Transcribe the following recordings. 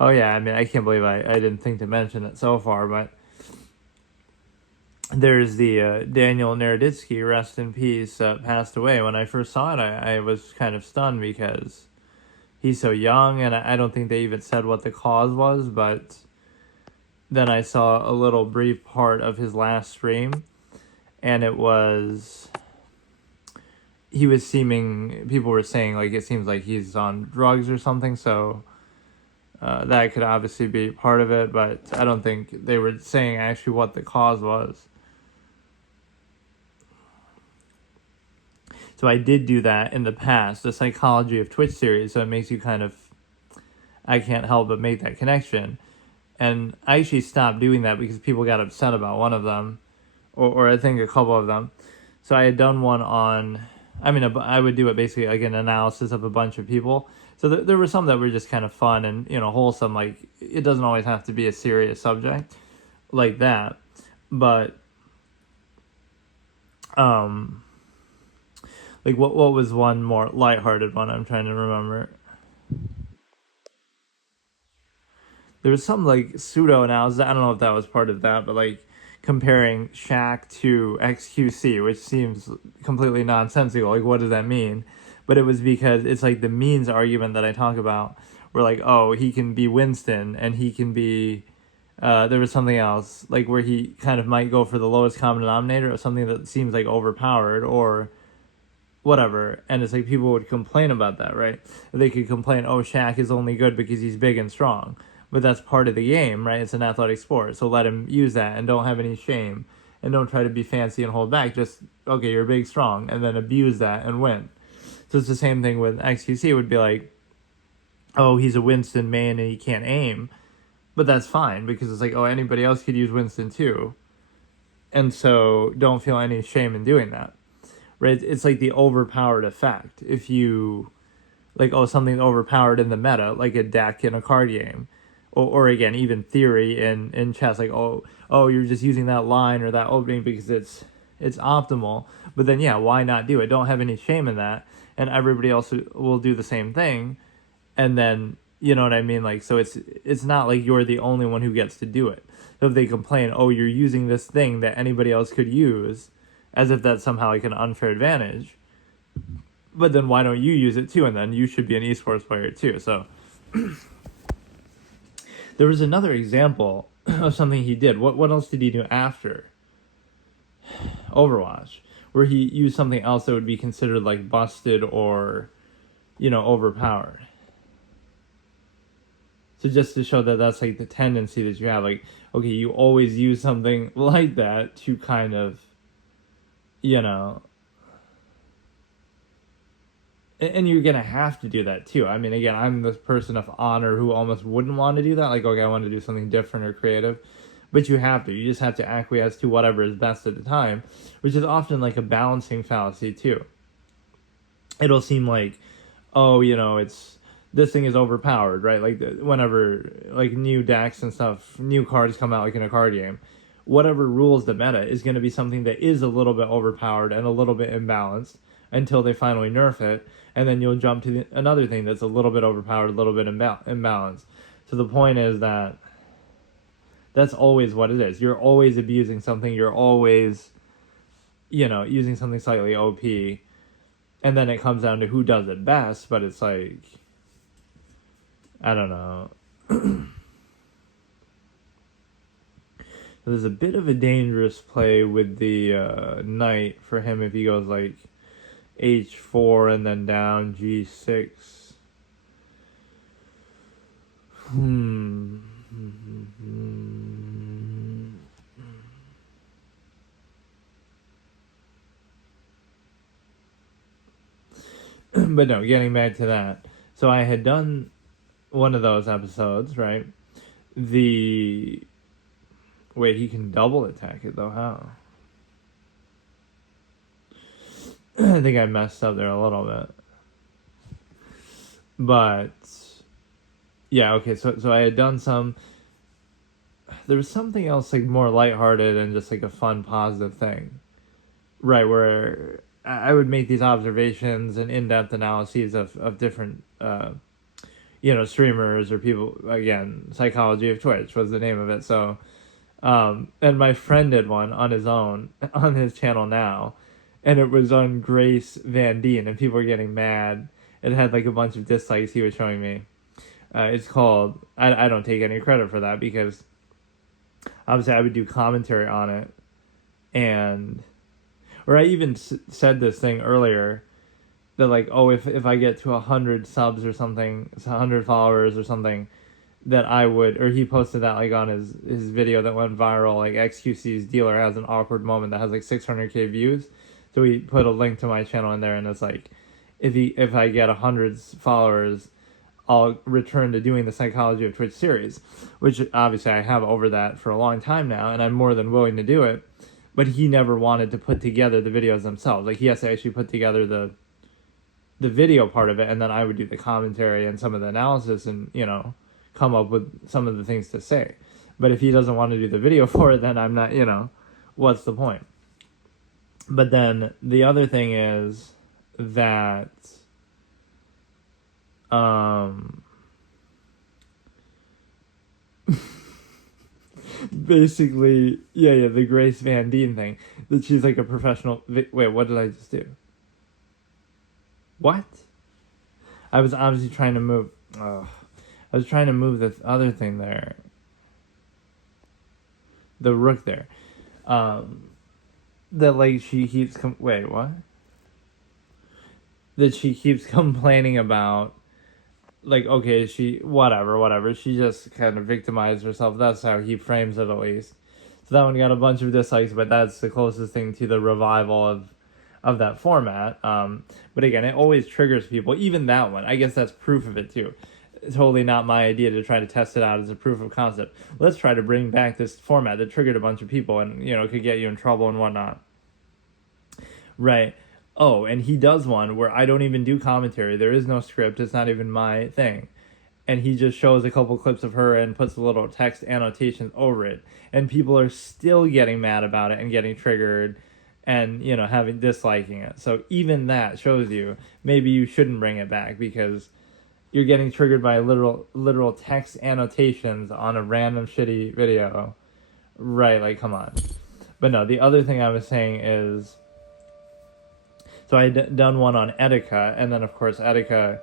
Oh yeah, I mean, I can't believe I didn't think to mention it so far, but there's the Daniel Naroditsky, rest in peace, passed away. When I first saw it, I was kind of stunned because he's so young, and I don't think they even said what the cause was, but then I saw a little brief part of his last stream, and it was people were saying like it seems like he's on drugs or something, so that could obviously be part of it, but I don't think they were saying actually what the cause was. So I did do that in the past, the Psychology of Twitch series, so it makes you kind of, I can't help but make that connection. And I actually stopped doing that because people got upset about one of them, or I think a couple of them. So I had done one on, I would do it basically like an analysis of a bunch of people. So there were some that were just kind of fun and, wholesome. Like, it doesn't always have to be a serious subject like that. But, like, what was one more lighthearted one? I'm trying to remember. There was some, like, pseudo analysis. I don't know if that was part of that, but, like, comparing Shaq to XQC, which seems completely nonsensical. Like, what does that mean? But it was because it's like the means argument that I talk about, where like, oh, he can be Winston and he can be. There was something else like where he kind of might go for the lowest common denominator or something that seems like overpowered or whatever, and it's like people would complain about that, right? They could complain, oh, Shaq is only good because he's big and strong, but that's part of the game, right? It's an athletic sport, so let him use that and don't have any shame and don't try to be fancy and hold back. Just, okay, you're big, strong, and then abuse that and win. So it's the same thing with XQC. It would be like, oh, he's a Winston main and he can't aim, but that's fine because it's like, oh, anybody else could use Winston too, and so don't feel any shame in doing that, right? It's like the overpowered effect. If you like, oh, something overpowered in the meta, like a deck in a card game, or again, even theory in chess, like, oh, you're just using that line or that opening because it's optimal. But then, yeah, why not do it? Don't have any shame in that, and everybody else will do the same thing, and then you know what I mean. Like, so it's not like you're the only one who gets to do it. So if they complain, oh, you're using this thing that anybody else could use, as if that's somehow like an unfair advantage. But then why don't you use it too? And then you should be an esports player too. So there was another example of something he did. What else did he do after Overwatch? Where he used something else that would be considered like busted or, overpowered. So just to show that that's like the tendency that you have, like, okay, you always use something like that to kind of, and you're gonna have to do that too. I mean, again, I'm this person of honor who almost wouldn't want to do that. Like, okay, I want to do something different or creative, but you have to. You just have to acquiesce to whatever is best at the time, which is often like a balancing fallacy too. It'll seem like, oh, it's this thing is overpowered, right? Like whenever like new decks and stuff, new cards come out like in a card game, whatever rules the meta is going to be something that is a little bit overpowered and a little bit imbalanced until they finally nerf it, and then you'll jump to another thing that's a little bit overpowered, a little bit imbalanced. So the point is that that's always what it is. You're always abusing something. You're always, using something slightly OP, and then it comes down to who does it best. But it's like, I don't know. There's a bit of a dangerous play with the knight for him if he goes like h4 and then down g6. But no, getting back to that. So I had done one of those episodes, right? Wait, he can double attack it though, how? I think I messed up there a little bit. But yeah, okay, so I had done some. There was something else like more lighthearted and just like a fun, positive thing, right? Where I would make these observations and in-depth analyses of different, streamers or people, again, Psychology of Twitch was the name of it. So, and my friend did one on his own, on his channel now, and it was on Grace Van Dien, and people were getting mad. It had like a bunch of dislikes he was showing me. It's called, I don't take any credit for that because obviously I would do commentary on it. Or I even said this thing earlier that like, oh, if I get to 100 subs or something, 100 followers or something, that I would, or he posted that like on his video that went viral, like XQC's dealer has an awkward moment that has like 600k views. So he put a link to my channel in there, and it's like, if I get 100 followers, I'll return to doing the Psychology of Twitch series, which obviously I have over that for a long time now, and I'm more than willing to do it. But he never wanted to put together the videos themselves. Like, he has to actually put together the video part of it, and then I would do the commentary and some of the analysis and, come up with some of the things to say. But if he doesn't want to do the video for it, then I'm not, what's the point? But then the other thing is that basically, the Grace Van Dien thing, that she's like a professional wait, what did I just do? What? I was obviously trying to move I was trying to move the other thing there, the rook there, that like she keeps wait, what? That she keeps complaining about, like, okay, whatever, she just kind of victimized herself. That's how he frames it, at least. So that one got a bunch of dislikes, but that's the closest thing to the revival of that format. But again, it always triggers people. Even that one, I guess that's proof of it too. It's totally not my idea to try to test it out as a proof of concept. Let's try to bring back this format that triggered a bunch of people and, could get you in trouble and whatnot. Right. Oh, and he does one where I don't even do commentary. There is no script. It's not even my thing. And he just shows a couple clips of her and puts a little text annotations over it. And people are still getting mad about it and getting triggered and, disliking it. So even that shows you maybe you shouldn't bring it back because you're getting triggered by literal text annotations on a random shitty video. Right, like, come on. But no, the other thing I was saying is, so I had done one on Etika, and then, of course, Etika,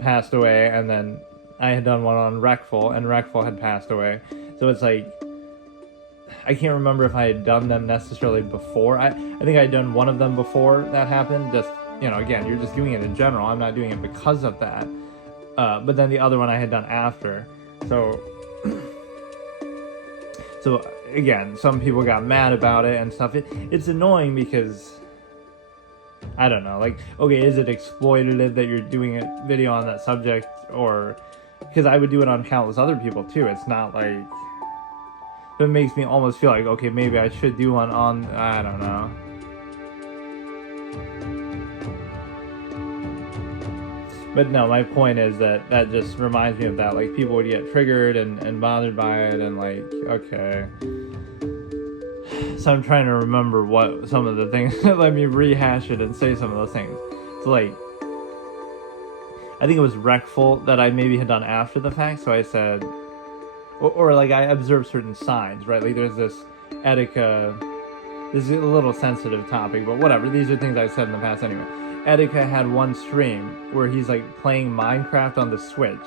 passed away, and then I had done one on Reckful, and Reckful had passed away. So it's like, I can't remember if I had done them necessarily before. I think I had done one of them before that happened. Just, again, you're just doing it in general. I'm not doing it because of that. But then the other one I had done after. So again, some people got mad about it and stuff. It's annoying because, I don't know, like, okay, is it exploitative that you're doing a video on that subject? Or, because I would do it on countless other people too. It's not like, it makes me almost feel like, okay, maybe I should do one on, I don't know. But no, my point is that just reminds me of that. Like, people would get triggered and bothered by it, and like, okay. So I'm trying to remember what some of the things, let me rehash it and say some of those things. So like, I think it was Reckful that I maybe had done after the fact, so I said, or like I observed certain signs, right? Like there's this Etika, this is a little sensitive topic, but whatever, these are things I've said in the past anyway. Etika had one stream where he's like playing Minecraft on the Switch,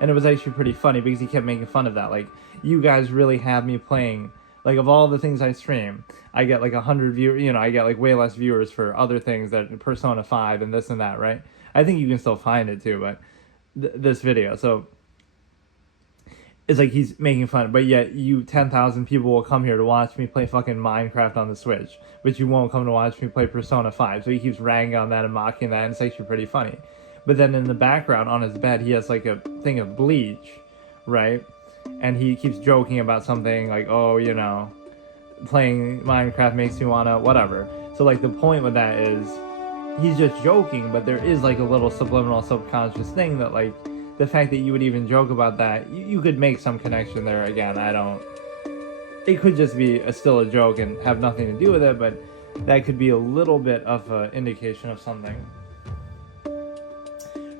and it was actually pretty funny because he kept making fun of that. Like, you guys really have me playing, like, of all the things I stream, I get like 100 viewers, I get like way less viewers for other things, that Persona 5 and this and that, right? I think you can still find it too, but this video, so it's like he's making fun, but yet 10,000 people will come here to watch me play fucking Minecraft on the Switch, but you won't come to watch me play Persona 5. So he keeps ragging on that and mocking that, and it's actually pretty funny. But then in the background on his bed, he has like a thing of bleach, right? And he keeps joking about something like, oh, playing Minecraft makes me wanna whatever. So like the point with that is, he's just joking, but there is like a little subliminal subconscious thing that like, the fact that you would even joke about that, you could make some connection there. Again, it could just be still a joke and have nothing to do with it, but that could be a little bit of an indication of something.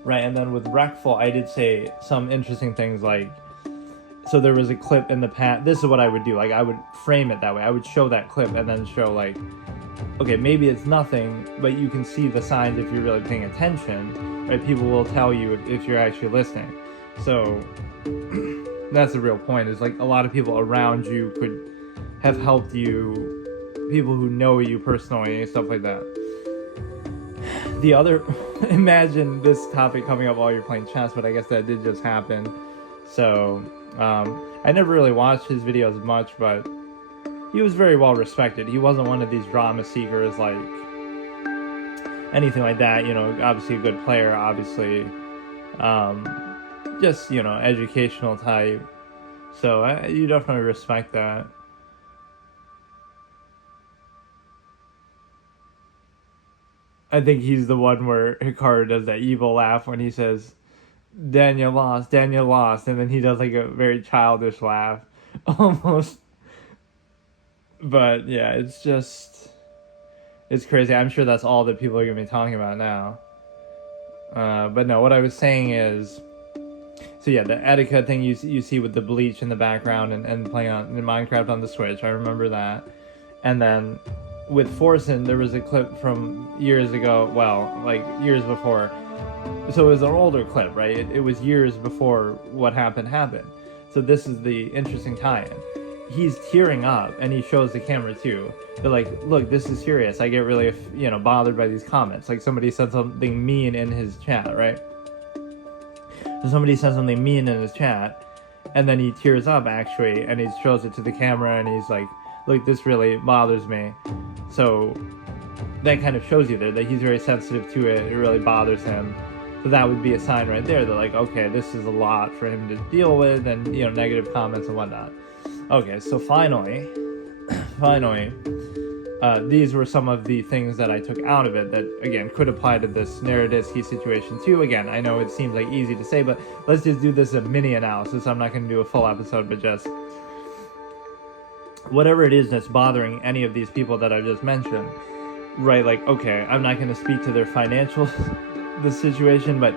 right? And then with Wreckful, I did say some interesting things like, so there was a clip in the past. This is what I would do. Like, I would frame it that way. I would show that clip and then show, like, okay, maybe it's nothing, but you can see the signs if you're really paying attention, right? People will tell you if you're actually listening. So that's the real point, is like a lot of people around you could have helped you, people who know you personally and stuff like that. The other, imagine this topic coming up while you're playing chess, but I guess that did just happen. So I never really watched his videos much, but he was very well respected. He wasn't one of these drama seekers, like anything like that. You know, obviously a good player, obviously just, you know, educational type. So you definitely respect that. I think he's the one where Hikaru does that evil laugh when he says, Daniel lost, and then he does like a very childish laugh, almost. But yeah, it's crazy. I'm sure that's all that people are going to be talking about now. But no, what I was saying is, so yeah, the etiquette thing you see with the bleach in the background and playing on in Minecraft on the Switch, I remember that. And then with Forsen, there was a clip from years ago, well, like years before. So it was an older clip, right? It was years before what happened. So this is the interesting tie-in. He's tearing up, and he shows the camera too. They're like, look, this is serious. I get really, bothered by these comments. Like somebody said something mean in his chat, right? So somebody said something mean in his chat, and then he tears up actually, and he shows it to the camera, and he's like, look, this really bothers me. So that kind of shows you there that he's very sensitive to it. It really bothers him. So that would be a sign right there. They're like, okay, this is a lot for him to deal with, and negative comments and whatnot. Okay, so finally, these were some of the things that I took out of it that, again, could apply to this Naroditsky situation too. Again, I know it seems like easy to say, but let's just do this a mini analysis. I'm not going to do a full episode, but just whatever it is that's bothering any of these people that I just mentioned, right? Like, okay, I'm not going to speak to their financial the situation, but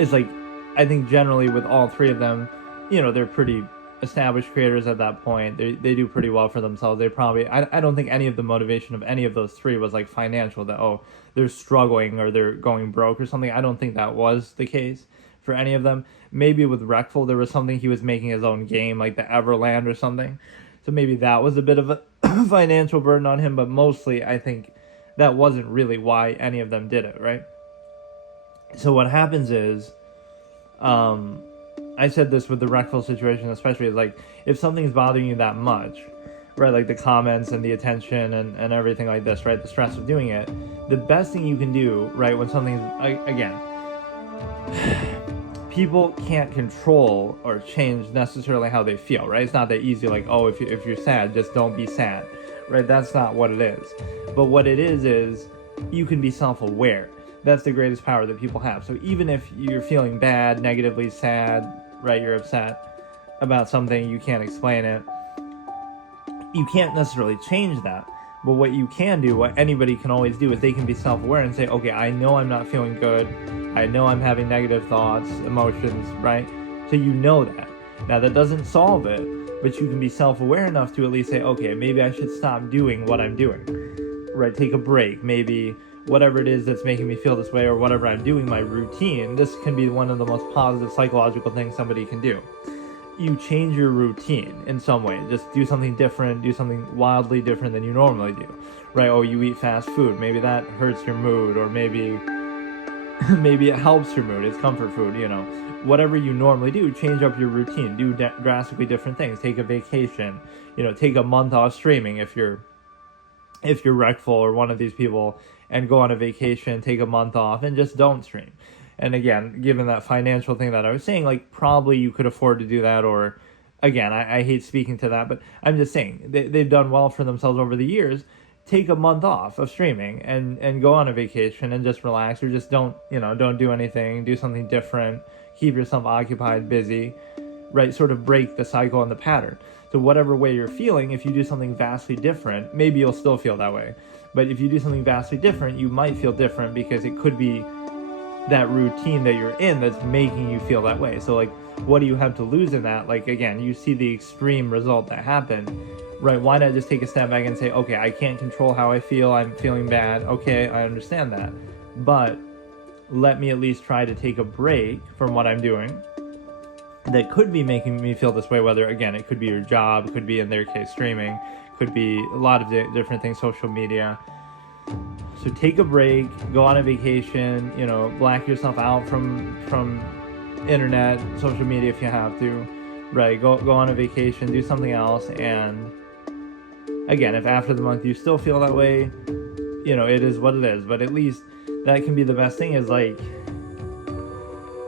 it's like, I think generally with all three of them, they're pretty established creators at that point. They do pretty well for themselves. They probably, I don't think any of the motivation of any of those three was like financial, that, oh, they're struggling or they're going broke or something. I don't think that was the case for any of them. Maybe with Wreckful, there was something he was making his own game, like the Everland or something. So maybe that was a bit of a financial burden on him, but mostly I think that wasn't really why any of them did it, right? So what happens is, I said this with the Wreckful situation especially, is like, if something's bothering you that much, right, like the comments and the attention and everything like this, right, the stress of doing it, the best thing you can do, right, when something's, again, people can't control or change necessarily how they feel, right? It's not that easy, like, oh, if you're sad, just don't be sad, right? That's not what it is. But what it is you can be self-aware. That's the greatest power that people have. So even if you're feeling bad, negatively sad, right, you're upset about something, you can't explain it, you can't necessarily change that. But what you can do, what anybody can always do, is they can be self-aware and say, okay, I know I'm not feeling good, I know I'm having negative thoughts, emotions, right? So you know that. Now that doesn't solve it, but you can be self-aware enough to at least say, okay, maybe I should stop doing what I'm doing, right? Take a break, maybe whatever it is that's making me feel this way, or whatever I'm doing, my routine. This can be one of the most positive psychological things somebody can do. You change your routine in some way. Just do something different, do something wildly different than you normally do, right? Oh, you eat fast food. Maybe that hurts your mood, or maybe it helps your mood. It's comfort food, Whatever you normally do, change up your routine. Do drastically different things. Take a vacation. Take a month off streaming if you're Wreckful or one of these people, and go on a vacation, take a month off, and just don't stream. And again, given that financial thing that I was saying, like, probably you could afford to do that, or, again, I hate speaking to that, but I'm just saying, they've done well for themselves over the years. Take a month off of streaming and go on a vacation and just relax, or just don't do anything, do something different, keep yourself occupied, busy, right? Sort of break the cycle and the pattern. So whatever way you're feeling, if you do something vastly different, maybe you'll still feel that way. But if you do something vastly different, you might feel different, because it could be that routine that you're in that's making you feel that way. So like, what do you have to lose in that? Like, again, you see the extreme result that happened, right? Why not just take a step back and say, okay, I can't control how I feel, I'm feeling bad, okay, I understand that, but let me at least try to take a break from what I'm doing that could be making me feel this way, whether, again, it could be your job, it could be, in their case, streaming, could be a lot of different things, social media. So take a break, go on a vacation, black yourself out from internet, social media if you have to, right? Go on a vacation, do something else, and again, if after the month you still feel that way, it is what it is, but at least that can be the best thing, is like,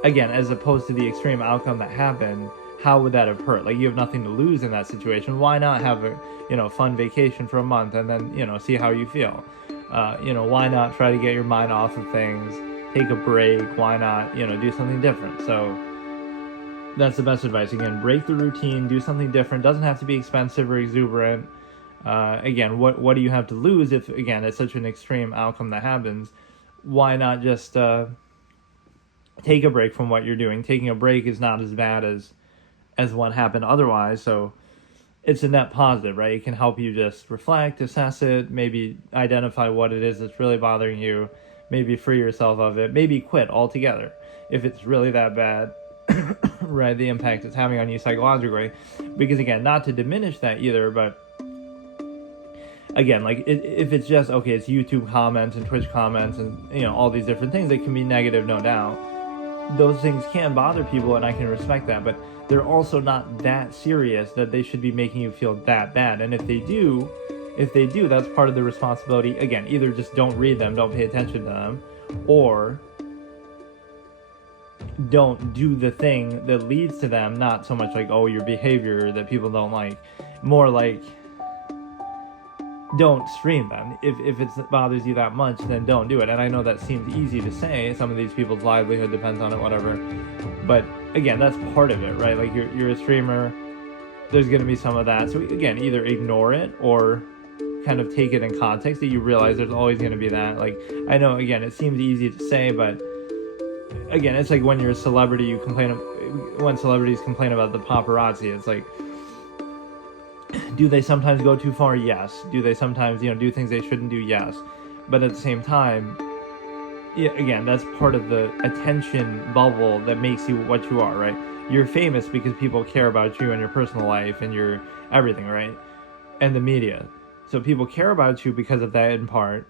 again, as opposed to the extreme outcome that happened, how would that have hurt? Like, you have nothing to lose in that situation. Why not have a fun vacation for a month and then, see how you feel? Why not try to get your mind off of things, take a break? Why not, do something different? So that's the best advice. Again, break the routine, do something different. Doesn't have to be expensive or exuberant. Again, what do you have to lose if, again, it's such an extreme outcome that happens? Why not just take a break from what you're doing? Taking a break is not as bad as what happened otherwise, so it's a net positive, right? It can help you just reflect, assess it, maybe identify what it is that's really bothering you, maybe free yourself of it, maybe quit altogether if it's really that bad, right? The impact it's having on you psychologically. Because, again, not to diminish that either, but again, like, if it's just, okay, it's YouTube comments and Twitch comments and, all these different things that can be negative, no doubt. Those things can bother people, and I can respect that, but they're also not that serious that they should be making you feel that bad. And if they do, that's part of the responsibility. Again, either just don't read them, don't pay attention to them, or don't do the thing that leads to them. Not so much like, oh, your behavior that people don't like, more like, don't stream them. If it bothers you that much, then don't do it. And I know that seems easy to say, some of these people's livelihood depends on it, whatever, but again, that's part of it, right? Like, you're a streamer, there's going to be some of that. So again, either ignore it or kind of take it in context, that you realize there's always going to be that. Like, I know, again, it seems easy to say, but again, it's like when you're a celebrity, when celebrities complain about the paparazzi, it's like, do they sometimes go too far? Yes. Do they sometimes, do things they shouldn't do? Yes. But at the same time, again, that's part of the attention bubble that makes you what you are, right? You're famous because people care about you and your personal life and your everything, right? And the media. So people care about you because of that in part,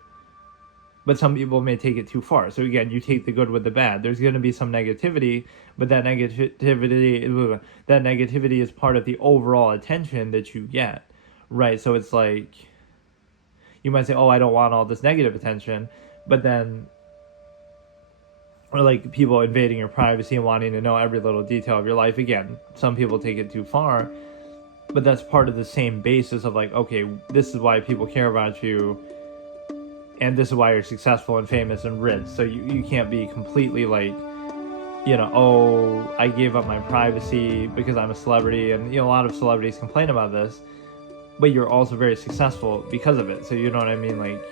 but some people may take it too far. So again, you take the good with the bad. There's going to be some negativity, but that negativity is part of the overall attention that you get, right? So it's like, you might say, oh, I don't want all this negative attention, but then, or like people invading your privacy and wanting to know every little detail of your life. Again, some people take it too far, but that's part of the same basis of like, okay, this is why people care about you, and this is why you're successful and famous and rich. So you can't be completely like, oh, I gave up my privacy because I'm a celebrity. And, a lot of celebrities complain about this, but you're also very successful because of it. So you know what I mean? Like,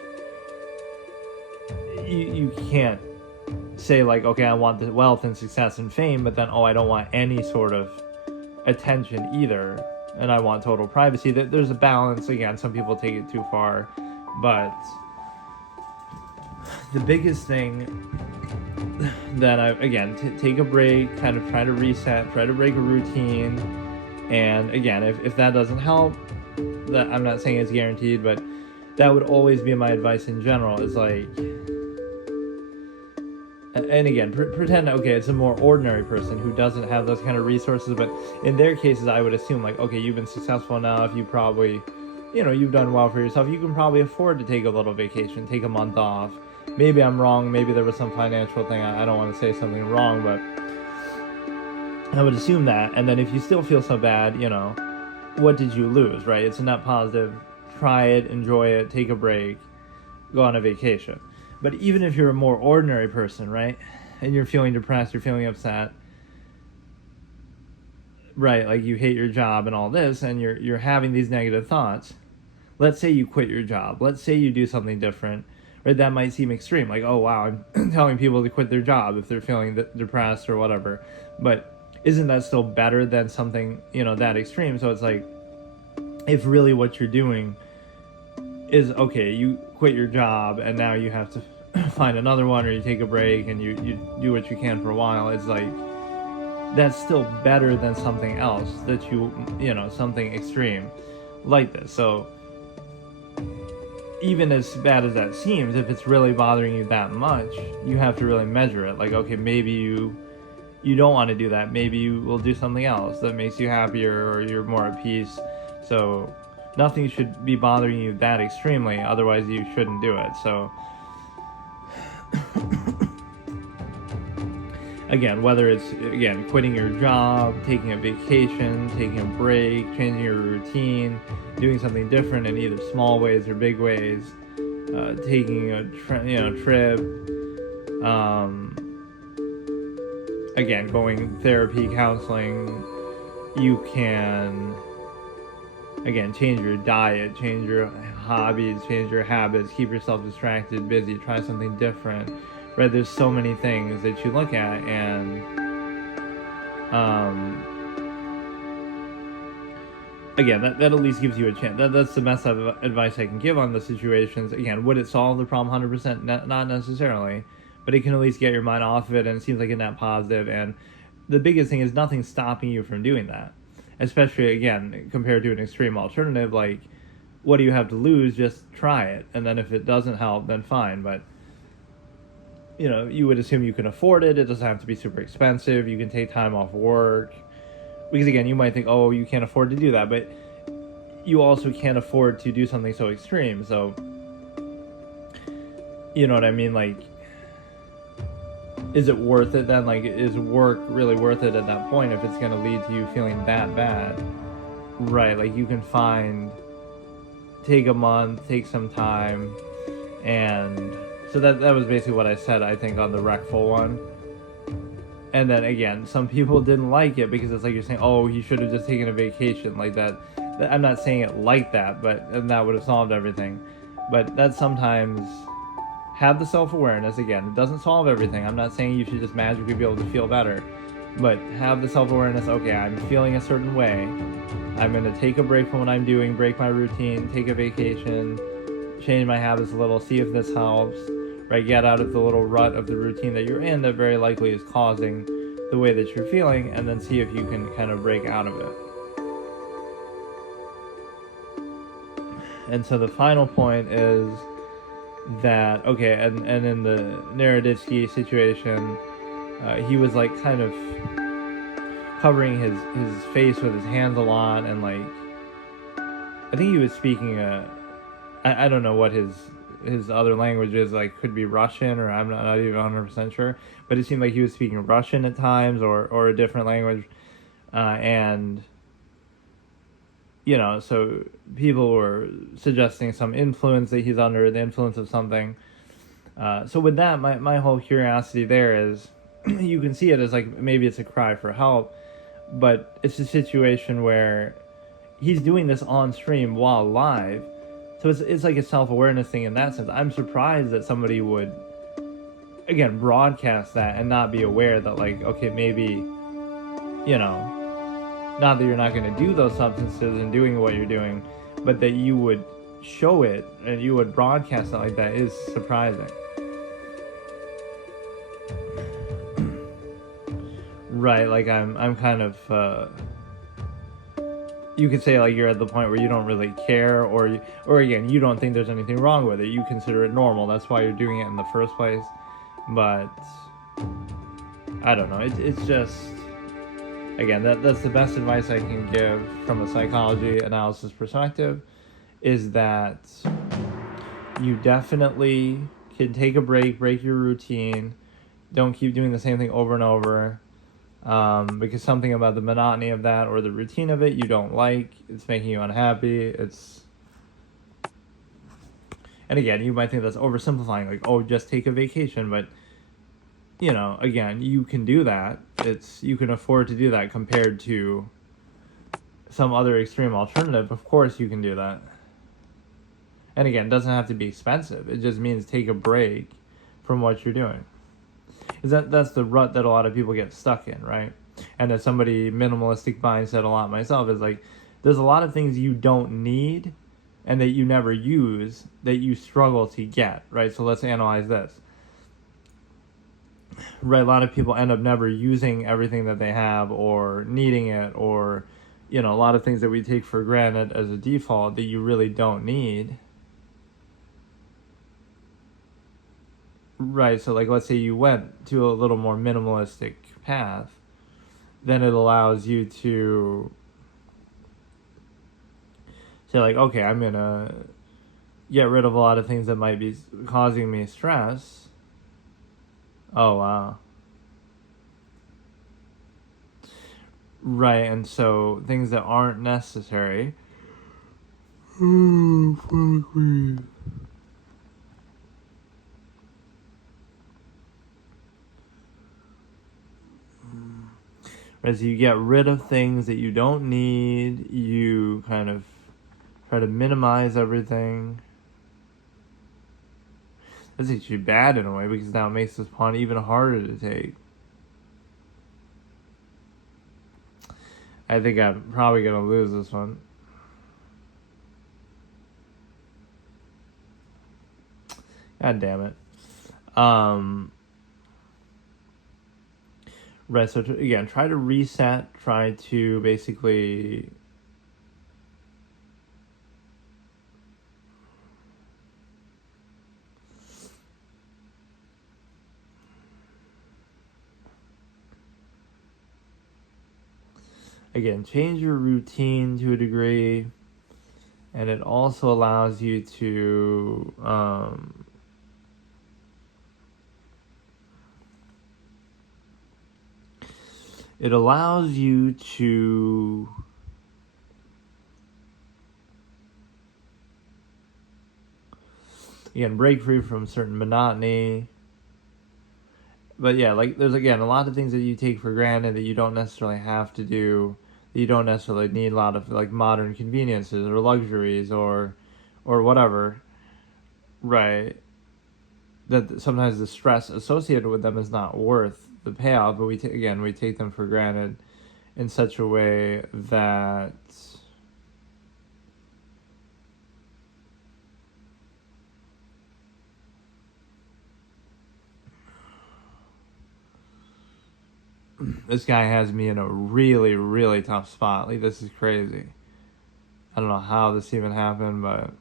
you can't say like, okay, I want the wealth and success and fame, but then, oh, I don't want any sort of attention either, and I want total privacy. There's a balance. Again, some people take it too far, but the biggest thing that take a break, kind of try to reset, try to break a routine. And again, if that doesn't help, that I'm not saying it's guaranteed, but that would always be my advice in general, is like, and again, pretend, okay, it's a more ordinary person who doesn't have those kind of resources, but in their cases, I would assume like, okay, you've been successful enough, you probably, you've done well for yourself, you can probably afford to take a little vacation, take a month off. Maybe I'm wrong, maybe there was some financial thing, I don't want to say something wrong, but I would assume that. And then if you still feel so bad, what did you lose, right? It's a net positive. Try it, enjoy it, take a break, go on a vacation. But even if you're a more ordinary person, right, and you're feeling depressed, you're feeling upset, right, like you hate your job and all this, and you're having these negative thoughts, let's say you quit your job, let's say you do something different, right? That might seem extreme, like, oh wow, I'm telling people to quit their job if they're feeling depressed or whatever. But isn't that still better than something, that extreme? So it's like, if really what you're doing is, okay, you quit your job and now you have to find another one, or you take a break and you do what you can for a while, it's like, that's still better than something else that something extreme like this. So even as bad as that seems, if it's really bothering you that much, you have to really measure it. Like, okay, maybe you don't want to do that. Maybe you will do something else that makes you happier, or you're more at peace. So nothing should be bothering you that extremely, otherwise you shouldn't do it. So again, whether it's, quitting your job, taking a vacation, taking a break, changing your routine, doing something different in either small ways or big ways, taking a trip, going therapy, counseling, you can, change your diet, change your hobbies, change your habits, keep yourself distracted, busy, try something different. Right, there's so many things that you look at, and that at least gives you a chance. That's the best advice I can give on the situations. Again, would it solve the problem 100%? Not necessarily, but it can at least get your mind off of it, and it seems like a net positive. And the biggest thing is nothing stopping you from doing that, especially, compared to an extreme alternative. Like, what do you have to lose? Just try it, and then if it doesn't help, then fine. But you would assume you can afford it. It doesn't have to be super expensive. You can take time off work. Because you might think, oh, you can't afford to do that. But you also can't afford to do something so extreme. So, you know what I mean? Like, is it worth it then? Like, is work really worth it at that point if it's going to lead to you feeling that bad? Right, like you can take a month, take some time, and... So that was basically what I said, I think, on the Recful one. And then, again, some people didn't like it because it's like you're saying, oh, he should have just taken a vacation like that. I'm not saying it like that, and that would have solved everything. But that sometimes, have the self-awareness. Again, it doesn't solve everything. I'm not saying you should just magically be able to feel better. But have the self-awareness, okay, I'm feeling a certain way. I'm going to take a break from what I'm doing, break my routine, take a vacation, change my habits a little, see if this helps. Right, get out of the little rut of the routine that you're in that very likely is causing the way that you're feeling, and then see if you can kind of break out of it. And so the final point is that, okay, and in the Naroditsky situation, he was like kind of covering his face with his hands a lot, and like, I think he was speaking I don't know what his other language is, like, could be Russian, or I'm not even 100% sure, but it seemed like he was speaking Russian at times, or a different language, and so people were suggesting some influence that he's under, the influence of something. So with that, my whole curiosity there is, you can see it as like, maybe it's a cry for help, but it's a situation where he's doing this on stream while live. So it's like a self-awareness thing in that sense. I'm surprised that somebody would, broadcast that and not be aware that, like, okay, maybe, not that you're not going to do those substances and doing what you're doing, but that you would show it and you would broadcast it like that is surprising. Right, like I'm kind of... you could say, like, you're at the point where you don't really care, or again, you don't think there's anything wrong with it. You consider it normal. That's why you're doing it in the first place. But I don't know. It's just, again, that's the best advice I can give from a psychology analysis perspective, is that you definitely can take a break your routine. Don't keep doing the same thing over and over. Because something about the monotony of that, or the routine of it, you don't like. It's making you unhappy. And again, you might think that's oversimplifying, like, oh, just take a vacation, but again, you can do that. You can afford to do that compared to some other extreme alternative. Of course you can do that. And again, it doesn't have to be expensive. It just means take a break from what you're doing. That's the rut that a lot of people get stuck in, right? And as somebody minimalistic mindset a lot myself is like, there's a lot of things you don't need and that you never use that you struggle to get, right? So let's analyze this. Right, a lot of people end up never using everything that they have or needing it, or a lot of things that we take for granted as a default that you really don't need. Right, so like let's say you went to a little more minimalistic path, then it allows you to say like, okay, I'm gonna get rid of a lot of things that might be causing me stress. Oh wow. Right, and so things that aren't necessary. Oh, fuck me. As you get rid of things that you don't need, you kind of try to minimize everything. That's actually bad in a way because now it makes this pawn even harder to take. I think I'm probably going to lose this one. God damn it. Right, so again, try to reset, try to basically change your routine to a degree, and it also allows you to break free from certain monotony. But yeah, like there's a lot of things that you take for granted that you don't necessarily have to do, that you don't necessarily need a lot of like modern conveniences or luxuries or whatever, right? That sometimes the stress associated with them is not worth the payoff, but we take them for granted in such a way that this guy has me in a really, really tough spot. Like, this is crazy. I don't know how this even happened, but